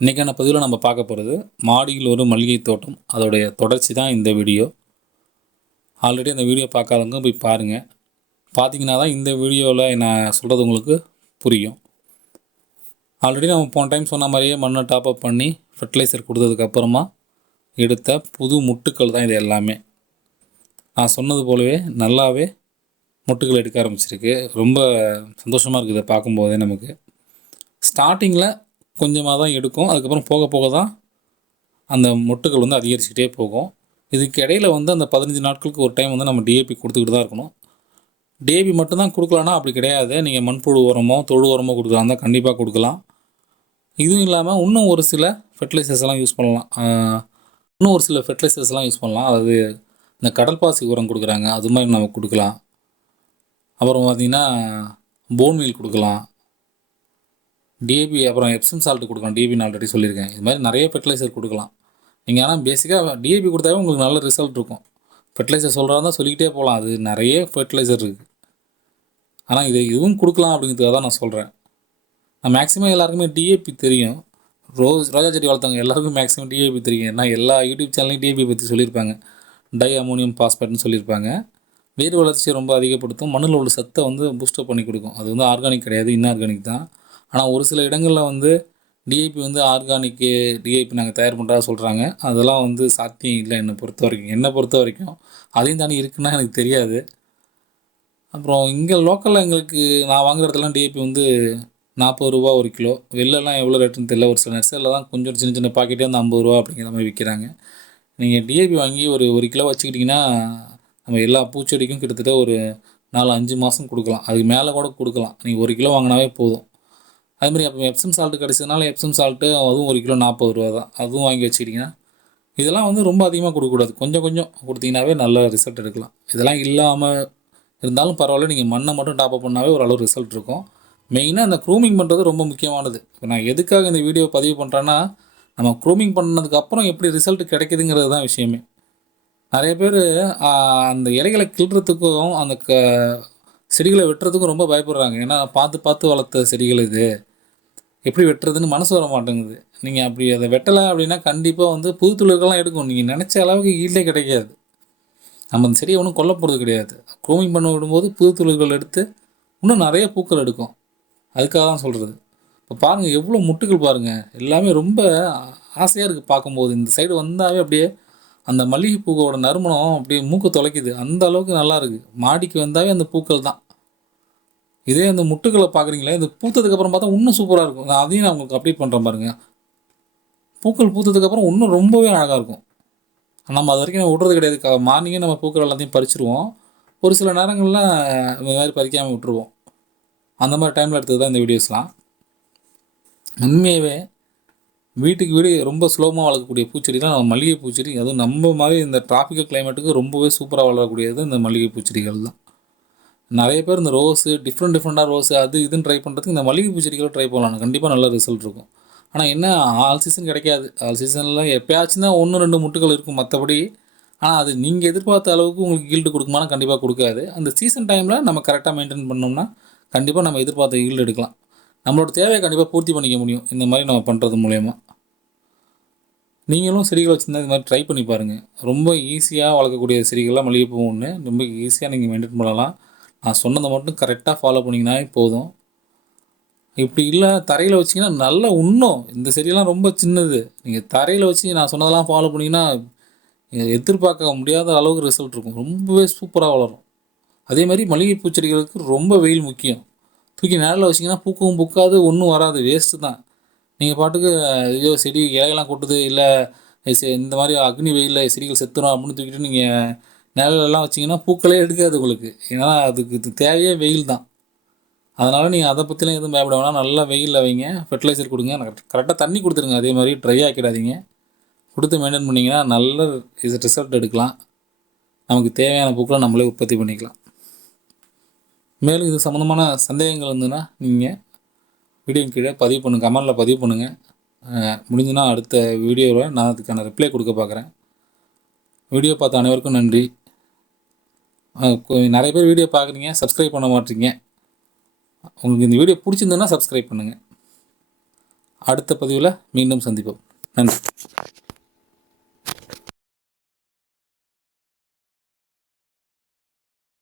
இன்றைக்கான பதிவில் நம்ம பார்க்க போகிறது மாடியில் ஒரு மல்லிகை தோட்டம். அதோடைய தொடர்ச்சி தான் இந்த வீடியோ. ஆல்ரெடி அந்த வீடியோ பார்க்காதவங்க போய் பாருங்கள். பார்த்தீங்கன்னா தான் இந்த வீடியோவில் நான் சொல்கிறது உங்களுக்கு புரியும். ஆல்ரெடி நம்ம போன டைம் சொன்ன மாதிரியே மண்ணை டாப்அப் பண்ணி ஃபெர்டிலைசர் கொடுத்ததுக்கப்புறமா எடுத்த புது முட்டுக்கள் தான் இது எல்லாமே. நான் சொன்னது போலவே நல்லாவே முட்டுக்கள் எடுக்க ஆரம்பிச்சிருக்கு. ரொம்ப சந்தோஷமாக இருக்குது இதை பார்க்கும்போதே. நமக்கு ஸ்டார்டிங்கில் கொஞ்சமாக தான் எடுக்கும், அதுக்கப்புறம் போக போக தான் அந்த மொட்டுகள் வந்து அதிகரிச்சுக்கிட்டே போகும். இதுக்கு இடையில் வந்து அந்த 15 நாட்களுக்கு ஒரு டைம் வந்து நம்ம டிஏபி கொடுத்துக்கிட்டு தான் இருக்கணும். டிஏபி மட்டும்தான் கொடுக்கலான்னா அப்படி கிடையாது. நீங்கள் மண்புழு உரமோ தொழு உரமோ கொடுக்கலாம் தான் கண்டிப்பாக கொடுக்கலாம். இதுவும் இல்லாமல் இன்னும் ஒரு சில ஃபெர்டிலைசர்ஸ்லாம் யூஸ் பண்ணலாம். அதாவது இந்த கடல் பாசி உரம் கொடுக்குறாங்க, அது மாதிரி நம்ம கொடுக்கலாம். அப்புறம் பார்த்திங்கன்னா போன்மீல் கொடுக்கலாம், டிஏபி, அப்புறம் எப்சம் சால்ட்டு கொடுக்கலாம். டிஏபி நான் ஆல்ரெடி சொல்லியிருக்கேன். இது மாதிரி நிறைய ஃபெர்டிலைசர் கொடுக்கலாம் நீங்கள். ஆனால் பேசிக்காக டிஏபி கொடுத்தாவே உங்களுக்கு நல்ல ரிசல்ட் இருக்கும். ஃபெர்டிலைசர் சொல்கிறதா தான் சொல்லிக்கிட்டே போகலாம், அது நிறைய ஃபெர்டிலைசர் இருக்குது. ஆனால் இதுவும் கொடுக்கலாம் அப்படிங்கிறதுக்காக தான் நான் சொல்கிறேன். நான் மேக்ஸிமம் எல்லாருக்குமே டிஏபி தெரியும். ரோஜா செடி வளர்த்தவங்க எல்லாருக்கும் மேக்ஸிமம் டிஏபி தெரியும். ஏன்னா எல்லா யூடியூப் சேனல்லையும் டிஏபி பற்றி சொல்லியிருப்பாங்க. டை அமோனியம் பாஸ்பேட்னு சொல்லியிருப்பாங்க. வேர் வளர்ச்சியை ரொம்ப அதிகப்படுத்தும், மண்ணில் உள்ள சத்தை வந்து பூஸ்டப் பண்ணி கொடுக்கும். அது வந்து ஆர்கானிக் கிடையாது, இன்ஆர்கானிக் தான். ஆனால் ஒரு சில இடங்களில் வந்து டிஏபி வந்து ஆர்கானிக்கு டிஏபி நாங்கள் தயார் பண்ணுறதா சொல்கிறாங்க. அதெல்லாம் வந்து சாத்தியம் இல்லை என்னை பொறுத்த வரைக்கும். அதையும் தாண்டி இருக்குன்னா எனக்கு தெரியாது. அப்புறம் இங்கே லோக்கலில் எங்களுக்கு நான் வாங்குற இடத்துலாம் டிஏபி வந்து 40 ரூபா ஒரு கிலோ. வெளிலலாம் எவ்வளோ ரேட்டுன்னு தெரியல. ஒரு சில நர்சரியில் தான் கொஞ்சம் சின்ன சின்ன பாக்கெட்டே வந்து 50 ரூபா அப்படிங்கிற மாதிரி விற்கிறாங்க. நீங்கள் டிஏபி வாங்கி ஒரு கிலோ வச்சுக்கிட்டிங்கன்னா நம்ம எல்லா பூச்செடிக்கும் கிட்டத்தட்ட ஒரு 4-5 மாதம் கொடுக்கலாம். அதுக்கு மேலே கூட கொடுக்கலாம். நீங்கள் 1 கிலோ வாங்கினாவே போதும். அதுமாதிரி அப்போ எப்சம் சால்ட்டு கிடச்சதுனால எப்சம் சால்ட்டு அதுவும் 1 கிலோ 40 ரூபா தான். அதுவும் வாங்கி வச்சுக்கிட்டிங்கன்னா இதெல்லாம் வந்து ரொம்ப அதிகமாக கொடுக்கக்கூடாது. கொஞ்சம் கொஞ்சம் கொடுத்தீங்கன்னாவே நல்ல ரிசல்ட் எடுக்கலாம். இதெல்லாம் இல்லாமல் இருந்தாலும் பரவாயில்ல, நீங்கள் மண்ணை மட்டும் டாப்அப் பண்ணாவே ஓரளவு ரிசல்ட் இருக்கும். மெயினாக அந்த க்ரூமிங் பண்ணுறது ரொம்ப முக்கியமானது. இப்போ நான் எதுக்காக இந்த வீடியோ பதிவு பண்ணுறேன்னா, நம்ம க்ரூமிங் பண்ணதுக்கப்புறம் எப்படி ரிசல்ட் கிடைக்குதுங்கிறது தான் விஷயமே. நிறைய பேர் அந்த இலைகளை கிள்றதுக்கும் அந்த செடிகளை வெட்டுறதுக்கும் ரொம்ப பயப்படுறாங்க. ஏன்னா பார்த்து பார்த்து வளர்த்த செடிகள் இது, எப்படி வெட்டுறதுன்னு மனசு வர மாட்டேங்குது. நீங்கள் அப்படி அதை வெட்டலை அப்படின்னா கண்டிப்பாக வந்து புது துளிர்கள்லாம் எடுக்கும். நீங்கள் நினச்ச அளவுக்கு ஈல்டே கிடைக்காது. நம்ம அந்த செடியை ஒன்றும் கொல்ல போகிறது கிடையாது. க்ரூமிங் பண்ண விடும்போது புது துளிர்கள் எடுத்து இன்னும் நிறைய பூக்கள் எடுக்கும். அதுக்காக தான் சொல்கிறது. இப்போ பாருங்கள் எவ்வளோ முட்டுகள் பாருங்கள். எல்லாமே ரொம்ப ஆசையாக இருக்குது பார்க்கும்போது. இந்த சைடு வந்தாவே அப்படியே அந்த மல்லிகை பூவோட நறுமணம் அப்படியே மூக்கு தொலைக்குது. அந்த அளவுக்கு நல்லா இருக்குது. மாடிக்கு வந்தாவே அந்த பூக்கள் தான். இதே அந்த முட்டுக்களை பார்க்குறீங்களே, இது பூத்ததுக்கப்புறம் பார்த்தா இன்னும் சூப்பராக இருக்கும். அதையும் நான் உங்களுக்கு அப்டேட் பண்ணுறேன் பாருங்கள். பூக்கள் பூத்ததுக்கப்புறம் இன்னும் ரொம்பவே அழகாக இருக்கும். நம்ம அது வரைக்கும் விட்றது கிடையாது. மார்னிங்கே நம்ம பூக்கள் எல்லாத்தையும் பறிச்சுருவோம். ஒரு சில நேரங்களில் இந்த மாதிரி பறிக்காமல் விட்டுருவோம். அந்த மாதிரி டைமில் எடுத்தது தான் இந்த வீடியோஸ்லாம். உண்மையாகவே வீட்டுக்கு வீடு ரொம்ப ஸ்லோமாக வளர்க்கக்கூடிய பூச்செடிலாம் நம்ம மல்லிகை பூச்செடி. அதுவும் நம்ம மாதிரி இந்த டிராபிக்கல் கிளைமேட்டுக்கு ரொம்பவே சூப்பராக வளரக்கூடியது இந்த மல்லிகை பூச்செடிகள் தான். நிறைய பேர் இந்த ரோஸு டிஃப்ரெண்ட்டாக ரோஸு அது இதுன்னு ட்ரை பண்ணுறதுக்கு இந்த மல்லிகை பூச்செடிகளை ட்ரை பண்ணலாம். கண்டிப்பாக நல்ல ரிசல்ட் இருக்கும். ஆனால் என்ன, ஆல் சீசன் கிடைக்காது. ஆல் சீசனில் எப்போயாச்சும் தான் 1-2 முட்டுகள் இருக்கும் மற்றபடி. ஆனால் அது நீங்கள் எதிர்பார்த்த அளவுக்கு உங்களுக்கு ஈல்டு கொடுக்குமானா கண்டிப்பாக கொடுக்காது. அந்த சீசன் டைமில் நம்ம கரெக்டாக மெயின்டைன் பண்ணோம்னா கண்டிப்பாக நம்ம எதிர்பார்த்த ஈல்டு எடுக்கலாம். நம்மளோட தேவையை கண்டிப்பாக பூர்த்தி பண்ணிக்க முடியும் இந்த மாதிரி நம்ம பண்ணுறது மூலயமா. நீங்களும் செடிகள் வச்சுருந்தா இது மாதிரி ட்ரை பண்ணி பாருங்கள். ரொம்ப ஈஸியாக வளர்க்கக்கூடிய செடிகள்லாம் மல்லிகைப்பூ ஒன்று. ரொம்ப ஈஸியாக நீங்கள் மெயின்டைன் பண்ணலாம். நான் சொன்னதை மட்டும் கரெக்டாக ஃபாலோ பண்ணிங்கனாவே போதும். இப்படி இல்லை தரையில் வச்சிங்கன்னா நல்லா இன்னும் இந்த செடியெல்லாம் ரொம்ப சின்னது. நீங்கள் தரையில் வச்சு நான் சொன்னதெல்லாம் ஃபாலோ பண்ணிங்கன்னா எதிர்பார்க்க முடியாத அளவுக்கு ரிசல்ட் இருக்கும். ரொம்பவே சூப்பராக வளரும். அதே மாதிரி மல்லிகை பூச்செடிகளுக்கு ரொம்ப வெயில் முக்கியம். தூக்கி நேரில் வச்சிங்கன்னா பூக்கவும் பூக்காது, ஒன்றும் வராது, வேஸ்ட்டு தான். நீங்கள் பாட்டுக்கு ஐயோ செடி இலையெல்லாம் கொட்டுது, இல்லை இந்த மாதிரி அக்னி வெயிலில் செடிகள் செத்துரும் அப்படின்னு தூக்கிட்டு நீங்கள் நிழலெல்லாம் வச்சிங்கன்னா பூக்களே எடுக்காது உங்களுக்கு. ஏன்னா அதுக்கு தேவையே வெயில் தான். அதனால் நீங்கள் அதை பற்றிலாம் எதுவும் பயப்பட வேணாம். நல்லா வெயிலில் வைங்க, ஃபெர்டிலைசர் கொடுங்க, கரெக்டாக தண்ணி கொடுத்துருங்க. அதே மாதிரி ட்ரை ஆக்கிடாதீங்க. கொடுத்து மெயின்டைன் பண்ணிங்கன்னா நல்ல ரிசல்ட் எடுக்கலாம். நமக்கு தேவையான பூக்களை நம்மளே உற்பத்தி பண்ணிக்கலாம். மேலும் இது சம்மந்தமான சந்தேகங்கள் இருந்ததுன்னா நீங்கள் வீடியோ கீழே பதிவு பண்ணுங்கள், கமெண்டில் பதிவு பண்ணுங்கள். முடிஞ்சுன்னா அடுத்த வீடியோவில் நான் அதுக்கான ரிப்ளை கொடுக்க பார்க்குறேன். வீடியோ பார்த்த அனைவருக்கும் நன்றி. நிறைய பேர் வீடியோ பார்க்குறீங்க, சப்ஸ்கிரைப் பண்ண மாட்டீங்க. உங்களுக்கு இந்த வீடியோ பிடிச்சிருந்ததுன்னா சப்ஸ்கிரைப் பண்ணுங்கள். அடுத்த பதிவில் மீண்டும் சந்திப்போம். நன்றி.